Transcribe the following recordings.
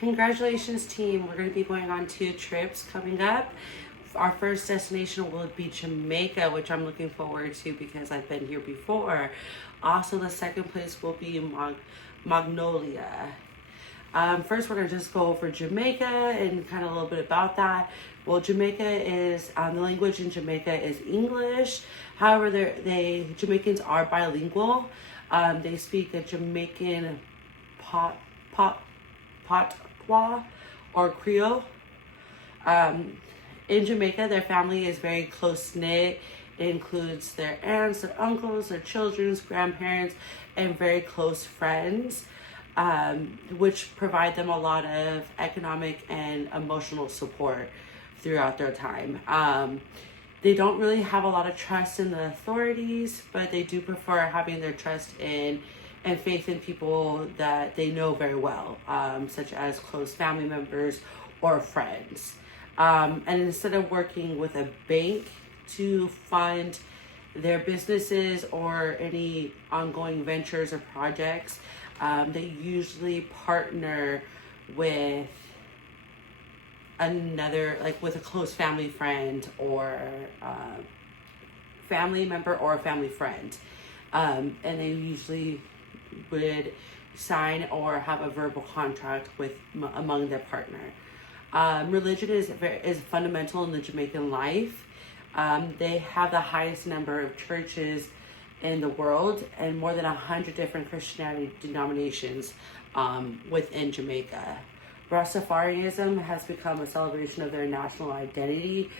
Congratulations, team. We're going to be going on 2 trips coming up. Our first destination will be Jamaica, which I'm looking forward to because I've been here before. Also, the second place will be Magnolia. First, we're going to just go over Jamaica and kind of a little bit about that. Well, Jamaica is, the language in Jamaica is English. However, Jamaicans are bilingual. They speak a Jamaican Patois or Creole. In Jamaica, their family is very close-knit. It includes their aunts, their uncles, their children's grandparents, and very close friends, which provide them a lot of economic and emotional support throughout their time. They don't really have a lot of trust in the authorities, but they do prefer having their trust in and faith in people that they know very well, such as close family members or friends. And instead of working with a bank to fund their businesses or any ongoing ventures or projects, they usually partner with another, like with a close family friend or family member or a family friend. And they usually would sign or have a verbal contract with among their partner. Religion is fundamental in the Jamaican life. They have the highest number of churches in the world and more than 100 different Christianity denominations within Jamaica. Rastafarianism has become a celebration of their national identity.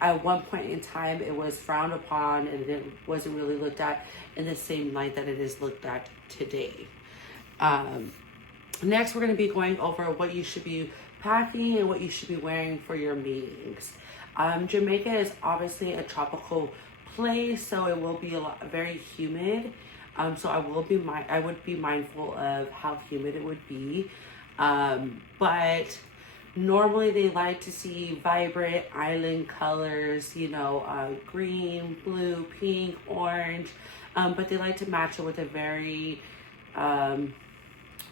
At one point in time, it was frowned upon and it wasn't really looked at in the same light that it is looked at today. Next, we're going to be going over what you should be packing and what you should be wearing for your meetings. Jamaica is obviously a tropical place, so it will be very humid. So I would be mindful of how humid it would be. But normally they like to see vibrant island colors, green, blue, pink, orange, but they like to match it with a very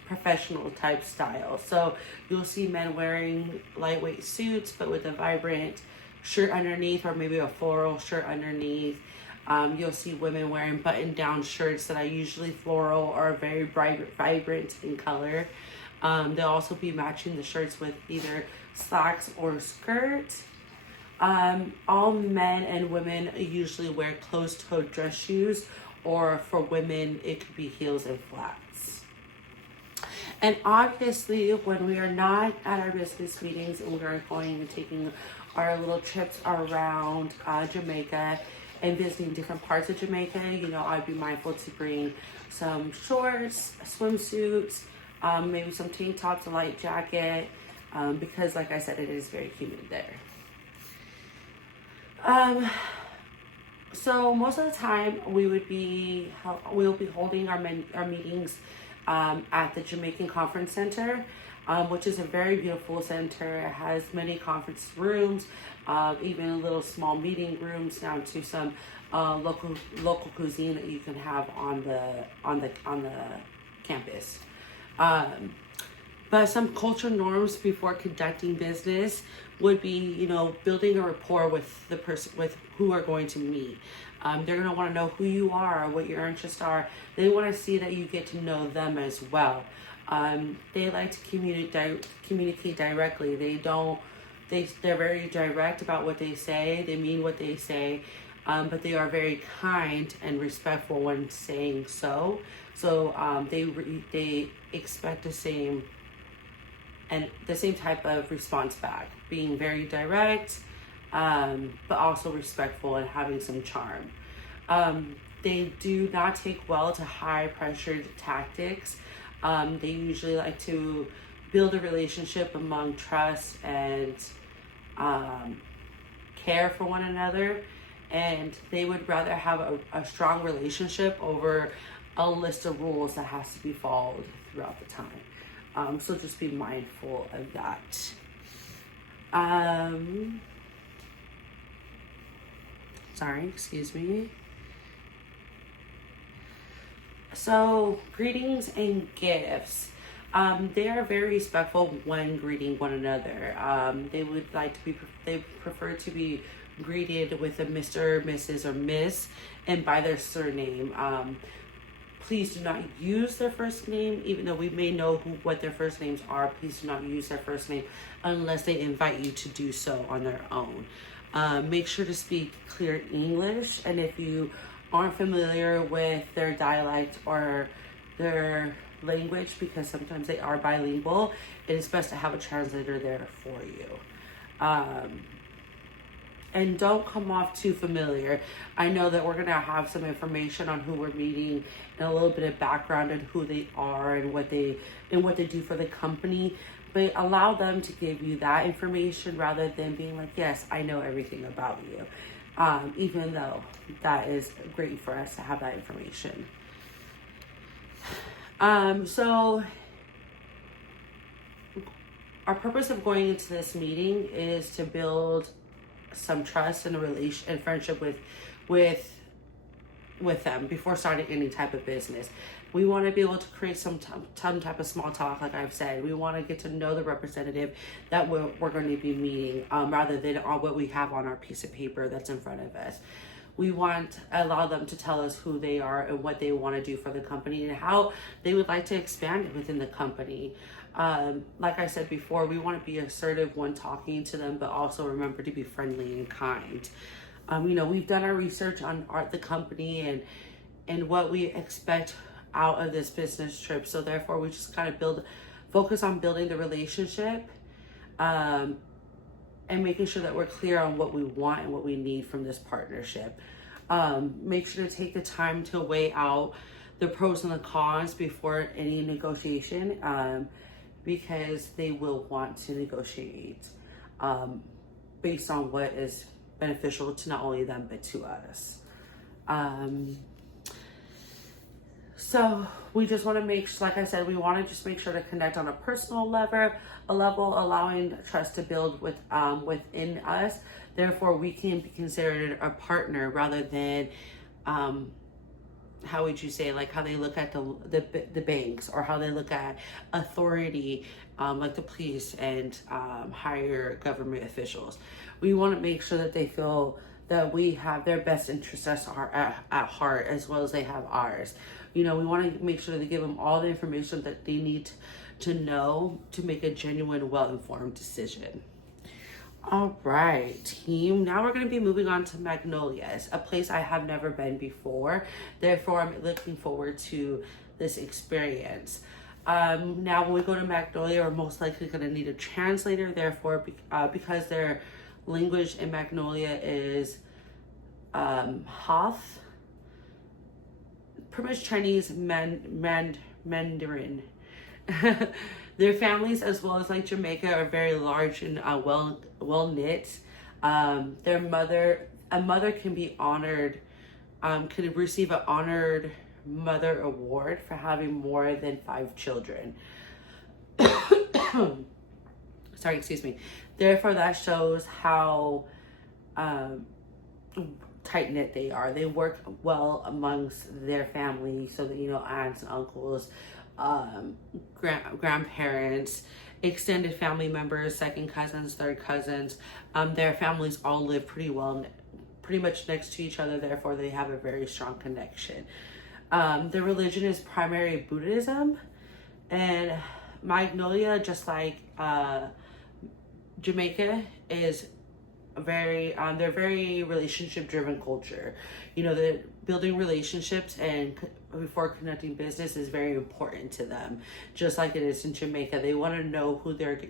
professional type style. So you'll see men wearing lightweight suits, but with a vibrant shirt underneath, or maybe a floral shirt underneath. You'll see women wearing button-down shirts that are usually floral or very vibrant in color. They'll also be matching the shirts with either slacks or skirts. All men and women usually wear closed-toed dress shoes, or for women, it could be heels and flats. And obviously, when we are not at our business meetings and we are going and taking our little trips around Jamaica and visiting different parts of Jamaica, I'd be mindful to bring some shorts, swimsuits, maybe some tank tops, a light jacket, because like I said, it is very humid there. So most of the time we'll be holding our meetings at the Jamaican Conference Center, which is a very beautiful center. It has many conference rooms, even little small meeting rooms, down to some local cuisine that you can have on the campus. But some cultural norms before conducting business would be, building a rapport with the person with who are going to meet. They're going to want to know who you are, what your interests are. They want to see that you get to know them as well. They like to communicate directly. They're very direct about what they say. They mean what they say, but they are very kind and respectful when saying so. So they expect the same type of response back, being very direct, but also respectful and having some charm. They do not take well to high pressured tactics. They usually like to build a relationship among trust and care for one another, and they would rather have a strong relationship over a list of rules that has to be followed throughout the time. So just be mindful of that. Sorry, excuse me. So greetings and gifts. They are very respectful when greeting one another. They would like to be, they prefer to be greeted with a Mr., Mrs., or Miss, and by their surname. Please do not use their first name, even though we may know what their first names are. Please do not use their first name unless they invite you to do so on their own. Make sure to speak clear English, and if you aren't familiar with their dialect or their language, because sometimes they are bilingual, it is best to have a translator there for you. And don't come off too familiar. I know that we're gonna have some information on who we're meeting and a little bit of background on who they are and what they do for the company. But allow them to give you that information rather than being like, yes, I know everything about you. Even though that is great for us to have that information. So our purpose of going into this meeting is to build some trust and a relation and friendship with them before starting any type of business. We want to be able to create some type of small talk, like I've said. We want to get to know the representative that we're going to be meeting, rather than what we have on our piece of paper that's in front of us. We want to allow them to tell us who they are and what they want to do for the company and how they would like to expand it within the company. Like I said before, we want to be assertive when talking to them, but also remember to be friendly and kind. We've done our research on the company and what we expect out of this business trip. So therefore, we just kind of focus on building the relationship, and making sure that we're clear on what we want and what we need from this partnership. Make sure to take the time to weigh out the pros and the cons before any negotiation, because they will want to negotiate based on what is beneficial to not only them but to us. So we just want to like I said, we want to just make sure to connect on a personal level, allowing trust to build within us. Therefore, we can be considered a partner rather than, how would you say, like how they look at the banks, or how they look at authority, like the police and higher government officials. We want to make sure that they feel that we have their best interests at heart, as well as they have ours. We want to make sure they give them all the information that they need to know to make a genuine, well-informed decision. All right, team. Now we're going to be moving on to Magnolias, a place I have never been before. Therefore, I'm looking forward to this experience. Now, when we go to Magnolia, we're most likely going to need a translator. Therefore, because their language in Magnolia is Hoth, pretty much Chinese Mandarin. Their families, as well as like Jamaica, are very large and well knit. A mother can be honored, could receive an honored mother award for having more than 5 children. Sorry, excuse me. Therefore, that shows how tight knit they are. They work well amongst their family, so that aunts and uncles, grandparents, extended family members, second cousins, third cousins. Their families all live pretty much next to each other. Therefore, they have a very strong connection. Their religion is primarily Buddhism, and Magnolia, just like Jamaica, is they're very relationship driven culture. The building relationships and before conducting business is very important to them, just like it is in Jamaica. They want to know who they're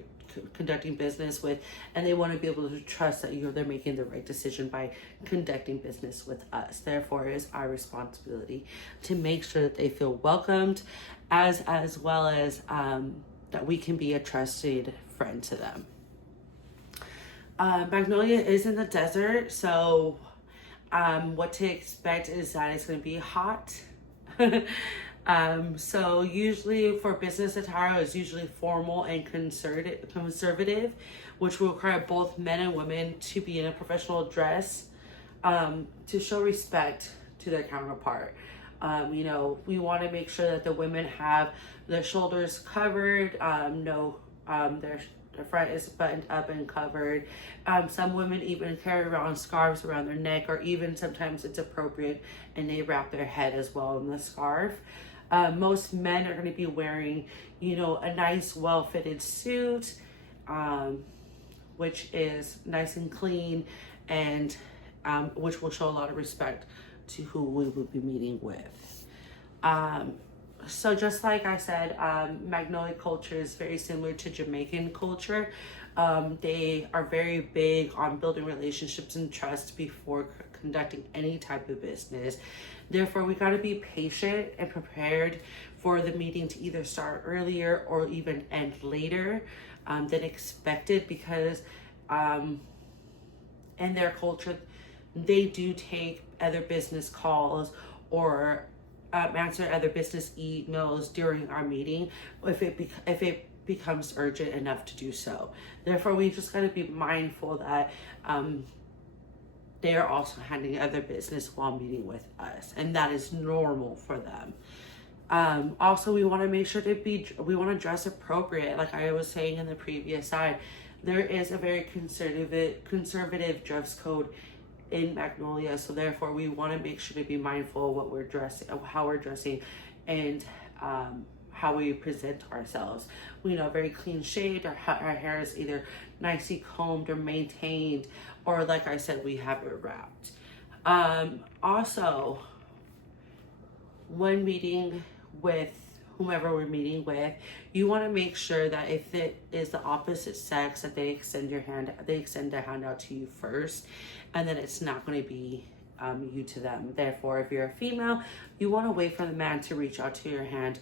conducting business with, and they want to be able to trust that they're making the right decision by conducting business with us. Therefore, it is our responsibility to make sure that they feel welcomed, as well as that we can be a trusted friend to them. Magnolia is in the desert, so what to expect is that it's going to be hot. So usually for business attire, it's usually formal and conservative, which will require both men and women to be in a professional dress to show respect to their counterpart. You know, we want to make sure that the women have their shoulders covered, their front is buttoned up and covered. Some women even carry around scarves around their neck, or even sometimes it's appropriate and they wrap their head as well in the scarf. Most men are going to be wearing, you know, a nice well-fitted suit, which is nice and clean, and which will show a lot of respect to who we will be meeting with. So just like I said, Magnolia culture is very similar to Jamaican culture. They are very big on building relationships and trust before conducting any type of business. Therefore, we got to be patient and prepared for the meeting to either start earlier or even end later than expected, because in their culture, they do take other business calls or answer other business emails during our meeting if it becomes urgent enough to do so. Therefore, we just got to be mindful that they are also handling other business while meeting with us, and that is normal for them. Also, we want to make sure we want to dress appropriate. Like I was saying in the previous slide, there is a very conservative dress code in Magnolia, so therefore we want to make sure to be mindful of what we're dressing, of how we're dressing, and how we present ourselves. We know very clean shaved, our hair is either nicely combed or maintained, or like I said, we have it wrapped. Also, when meeting with whomever we're meeting with, you want to make sure that if it is the opposite sex, that they extend their hand out to you first, and then it's not going to be you to them. Therefore, if you're a female, you want to wait for the man to reach out to your hand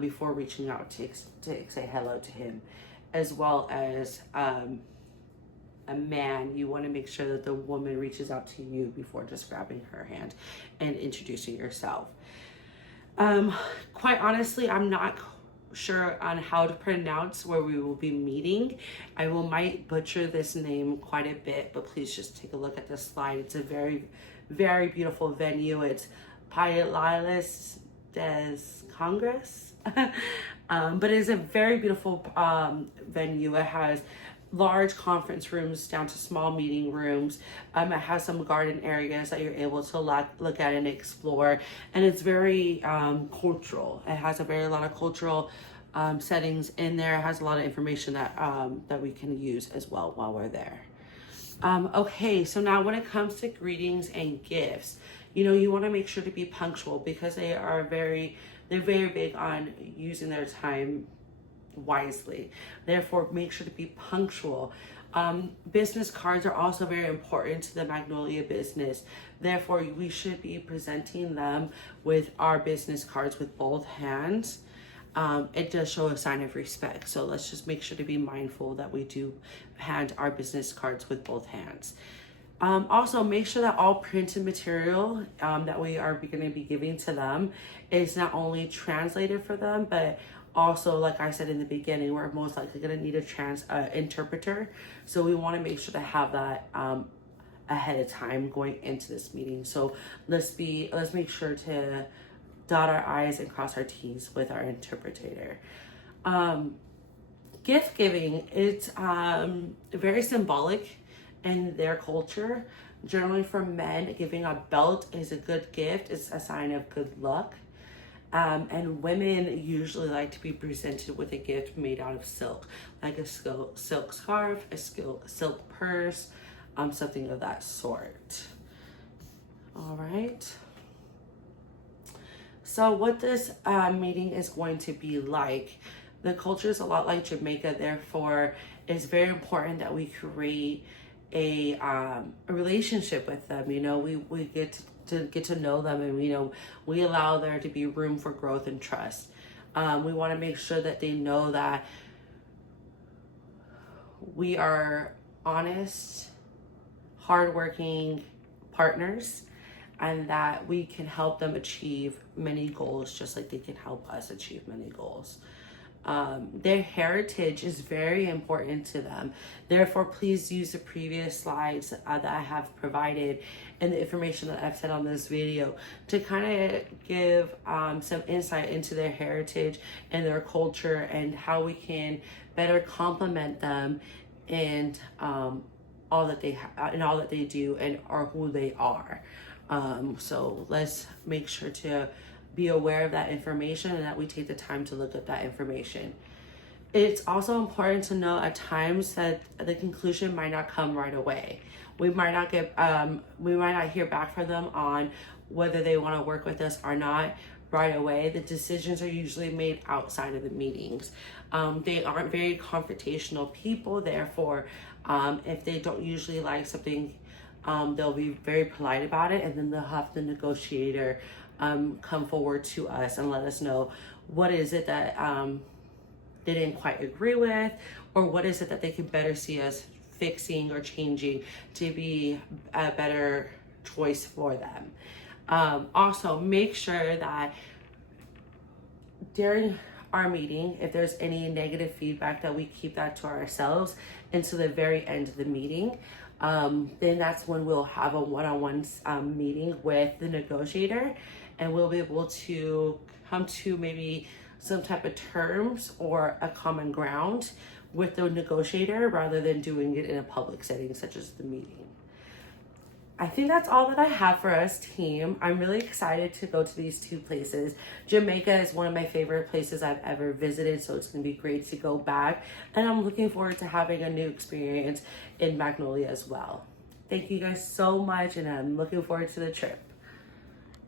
before reaching out to say hello to him. As well as a man, you want to make sure that the woman reaches out to you before just grabbing her hand and introducing yourself. Quite honestly, I'm not sure on how to pronounce where we will be meeting. I might butcher this name quite a bit, but please just take a look at the slide. It's a very, very beautiful venue. It's Payalas des Congress. But it is a very beautiful venue. It has large conference rooms down to small meeting rooms. It has some garden areas that you're able to look at and explore, and it's very cultural. It has a lot of cultural settings in there. It has a lot of information that we can use as well while we're there. Okay, so now when it comes to greetings and gifts, you know, you want to make sure to be punctual, because they're very big on using their time wisely. Therefore, make sure to be punctual. Business cards are also very important to the Magnolia business. Therefore, we should be presenting them with our business cards with both hands. It does show a sign of respect. So let's just make sure to be mindful that we do hand our business cards with both hands. Also, make sure that all printed material that we are going to be giving to them is not only translated for them, but also, like I said in the beginning, we're most likely going to need a interpreter. So we want to make sure to have that ahead of time going into this meeting. So let's make sure to dot our I's and cross our T's with our interpreter. Gift giving, it's very symbolic in their culture. Generally for men, giving a belt is a good gift. It's a sign of good luck. And women usually like to be presented with a gift made out of silk, like a silk scarf, a silk purse, something of that sort. All right. So what this meeting is going to be like, the culture is a lot like Jamaica. Therefore, it's very important that we create a relationship with them. You know, we get to know them, and we allow there to be room for growth and trust. We want to make sure that they know that we are honest, hardworking partners, and that we can help them achieve many goals just like they can help us achieve many goals. Their heritage is very important to them. Therefore, please use the previous slides that I have provided and the information that I've said on this video to kind of give some insight into their heritage and their culture and how we can better complement them and all that they and all that they do and are who they are. So let's make sure to be aware of that information and that we take the time to look at that information. It's also important to know at times that the conclusion might not come right away. We might not hear back from them on whether they want to work with us or not right away. The decisions are usually made outside of the meetings. They aren't very confrontational people, therefore, if they don't usually like something, they'll be very polite about it, and then they'll have the negotiator come forward to us and let us know what is it that they didn't quite agree with, or what is it that they can better see us fixing or changing to be a better choice for them. Also, make sure that during our meeting, if there's any negative feedback, that we keep that to ourselves until the very end of the meeting. Then that's when we'll have a one-on-one meeting with the negotiator, and we'll be able to come to maybe some type of terms or a common ground with the negotiator rather than doing it in a public setting such as the meeting. I think that's all that I have for us, team. I'm really excited to go to these two places. Jamaica is one of my favorite places I've ever visited, so it's going to be great to go back. And I'm looking forward to having a new experience in Magnolia as well. Thank you guys so much, and I'm looking forward to the trip.